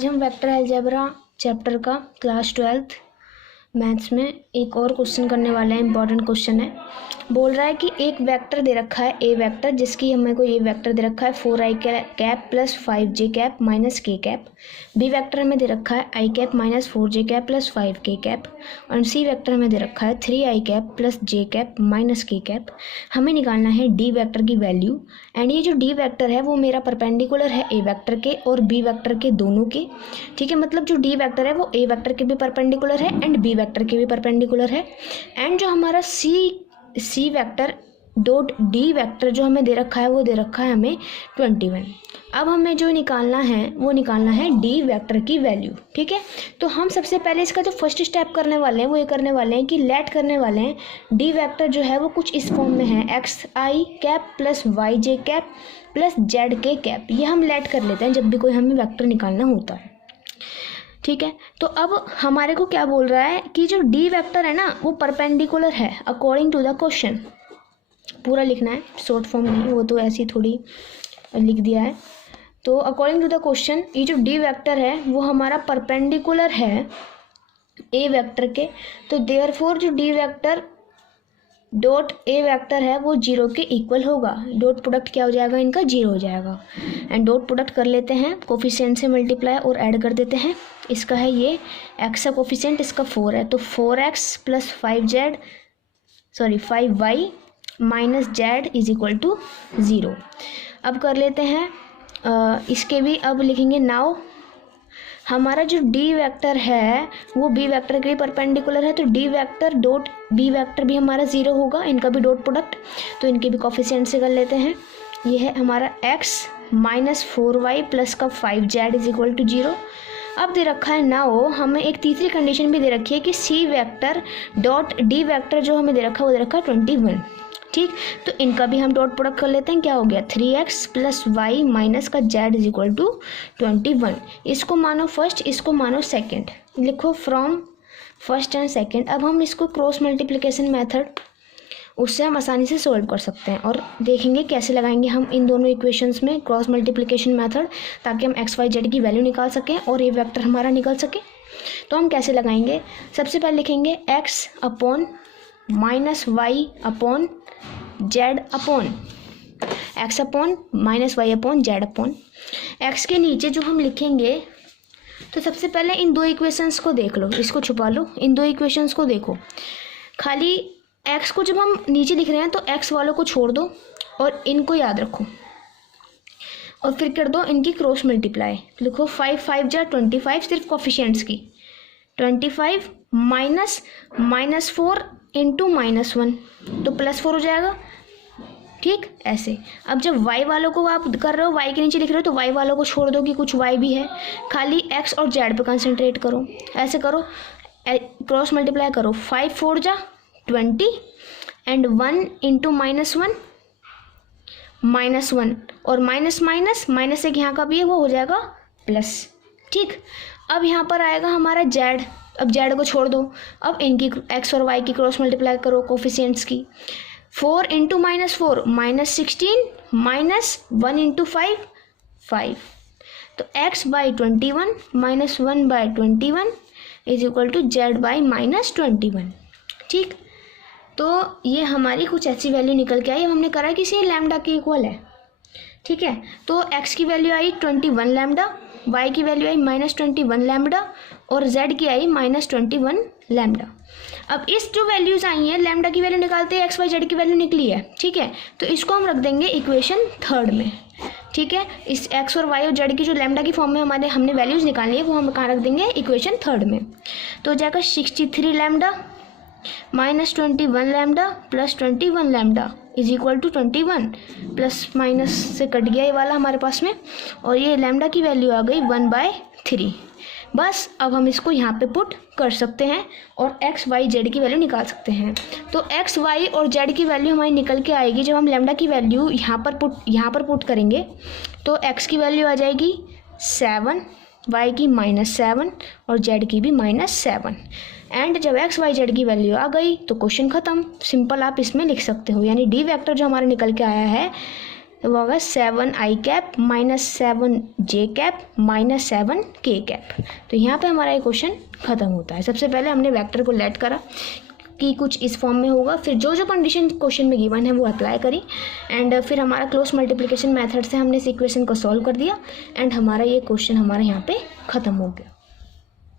आज हम vector algebra chapter का क्लास 12th मैथ्स में एक और क्वेश्चन करने वाले हैं। इंपॉर्टेंट क्वेश्चन है। बोल रहा है कि एक वेक्टर दे रखा है ए वेक्टर, जिसकी हमें को ये वेक्टर दे रखा है 4i cap plus 5j cap minus k cap. B vector हमें दे रखा है i cap minus 4j cap plus 5k cap. और सी वेक्टर हमें दे रखा है 3i cap plus j cap minus k cap. हमें निकालना है डी वेक्टर की वैल्यू। एंड ये जो डी वेक्टर है वो मेरा परपेंडिकुलर है ए वेक्टर के और बी वेक्टर के दोनों के। ठीक है, मतलब जो डी वेक्टर है वो ए वेक्टर के भी परपेंडिकुलर है एंड बी वेक्टर के भी परपेंडिकुलर है। एंड जो हमारा C vector dot D vector जो हमें दे रखा है वो दे रखा है हमें 21। अब हमें जो निकालना है वो निकालना है डी वेक्टर की वैल्यू। ठीक है, तो हम सबसे पहले इसका जो फर्स्ट स्टेप करने वाले हैं वो ये करने वाले हैं कि लेट करने वाले हैं डी वेक्टर जो है वो कुछ इस फॉर्म में है एक्स आई कैप प्लस वाई जे कैप प्लस जेड के कैप। ये हम लेट कर लेते हैं जब भी कोई हमें वेक्टर निकालना होता है। ठीक है, तो अब हमारे को क्या बोल रहा है कि जो डी वेक्टर है ना वो परपेंडिकुलर है अकॉर्डिंग टू द क्वेश्चन। पूरा लिखना है, शॉर्ट फॉर्म नहीं, वो तो ऐसी थोड़ी लिख दिया है। तो अकॉर्डिंग टू द क्वेश्चन ये जो डी वेक्टर है वो हमारा परपेंडिकुलर है ए वेक्टर के। तो देयरफॉर जो D vector dot A vector है वो 0 के इक्वल होगा। डॉट प्रोडक्ट क्या हो जाएगा, इनका 0 हो जाएगा। एंड डॉट प्रोडक्ट कर लेते हैं, कोफिशिएंट से मल्टीप्लाई और ऐड कर देते हैं। इसका है ये x का कोफिशिएंट, इसका 4 है, तो 4x plus 5y minus Z is equal to 0। अब कर लेते हैं इसके भी। अब लिखेंगे नाउ हमारा जो डी वेक्टर है वो बी वेक्टर के लिए परपेंडिकुलर है, तो D vector dot B vector भी हमारा 0 होगा, इनका भी डॉट प्रोडक्ट, तो इनके भी कोफिशिएंट से कर लेते हैं। ये है हमारा x माइनस 4y प्लस का 5z इज इक्वल टू 0। अब दे रखा है नाउ हमें एक तीसरी कंडीशन भी दे रखी है कि C vector dot D vector जो हमें दे रखा है वो दे रखा है 21। ठीक, तो इनका भी हम डॉट प्रोडक्ट कर लेते हैं। क्या हो गया 3x प्लस वाई माइनस का z इज इक्वल टू 21। इसको मानो फर्स्ट, इसको मानो सेकंड, लिखो फ्रॉम फर्स्ट एंड सेकंड। अब हम इसको क्रॉस मल्टीप्लिकेशन मेथड उससे हम आसानी से सॉल्व कर सकते हैं और देखेंगे कैसे लगाएंगे हम इन दोनों इक्वेशंस में क्रॉस मल्टीप्लिकेशन मेथड, ताकि हम एक्स वाई जेड की वैल्यू निकाल सकें और ये वेक्टर हमारा निकल सके। तो हम कैसे लगाएंगे, सबसे पहले लिखेंगे x upon minus Y upon Z upon X upon minus Y upon Z upon X के नीचे जो हम लिखेंगे, तो सबसे पहले इन दो इक्वेशंस को देख लो, इसको छुपा लो, इन दो इक्वेशंस को देखो। खाली एक्स को जब हम नीचे लिख रहे हैं तो एक्स वालों को छोड़ दो और इनको याद रखो और फिर कर दो इनकी क्रॉस मल्टीप्लाई। लिखो 5 जा 25, सिर्फ कोफिशिएंट्स की 25 माइनस 4 इंटू -1, तो +4 हो जाएगा। ठीक, ऐसे। अब जब y वालों को आप कर रहे हो, y के नीचे लिख रहे हो, तो y वालों को छोड़ दो कि कुछ y भी है, खाली x और z पे कंसंट्रेट करो। ऐसे करो, क्रॉस मल्टीप्लाई करो, 5 4 जा 20 एंड 1 इंटू -1 -1 और माइनस एक यहाँ का भी है वो हो जाएगा प्लस। ठीक, अब यहाँ पर आएगा हमारा z। अब z को छोड़ दो, अब इनकी x और y की क्रॉस मल्टीप्लाई करो कोफिशिएंट्स की। 4 इंटू -4 -16 -1 इंटू 5 तो x by 21 -1 by 21 is equal to z by -21। ठीक, तो ये हमारी कुछ ऐसी वैल्यू निकल के आई। अब हमने करा कि ये लैम्डा के इक्वल है। ठीक है, तो x की वैल्यू आई 21 लैम्डा, y की वैल्यू आई -21 लैम्डा और z की आई -21 लैम्डा। अब इस जो वैल्यूज आई हैं, लैम्डा की वैल्यू निकालते हैं, x y z की वैल्यू निकली है। ठीक है, तो इसको हम रख देंगे इक्वेशन थर्ड में। ठीक है, इस x और y और z की जो लैम्डा की फॉर्म में हमने वैल्यूज निकालनी है वो हम कहाँ रख देंगे, इक्वेशन थर्ड में। तो हो जाएगा 63 lambda -21 lambda plus 21 lambda is equal to 21, plus minus से कट गया ये वाला हमारे पास में, और ये लैम्डा की वैल्यू आ गई 1/3। बस अब हम इसको यहाँ पे पुट कर सकते हैं और x y z की वैल्यू निकाल सकते हैं। तो x y और z की वैल्यू हमारी निकल के आएगी जब हम लैम्डा की वैल्यू यहाँ पर पुट करेंगे। तो x की वैल्यू आ जाएगी 7, y की -7 और z की भी -7। एंड जब x y z की वैल्यू आ गई तो क्वेश्चन ख़त्म। सिंपल आप इसमें लिख सकते हो, यानी डी वेक्टर जो हमारा निकल के आया है तो वो होगा 7i cap minus 7j cap minus 7k cap. तो यहाँ पे हमारा ये क्वेश्चन ख़त्म होता है। सबसे पहले हमने वेक्टर को लेट करा कि कुछ इस फॉर्म में होगा, फिर जो जो कंडीशन क्वेश्चन में गिवन है वो अप्लाई करी, एंड फिर हमारा क्लोज मल्टीप्लिकेशन मेथड से हमने इस इक्वेशन को सॉल्व कर दिया, एंड हमारा ये क्वेश्चन हमारे यहाँ पे ख़त्म हो गया।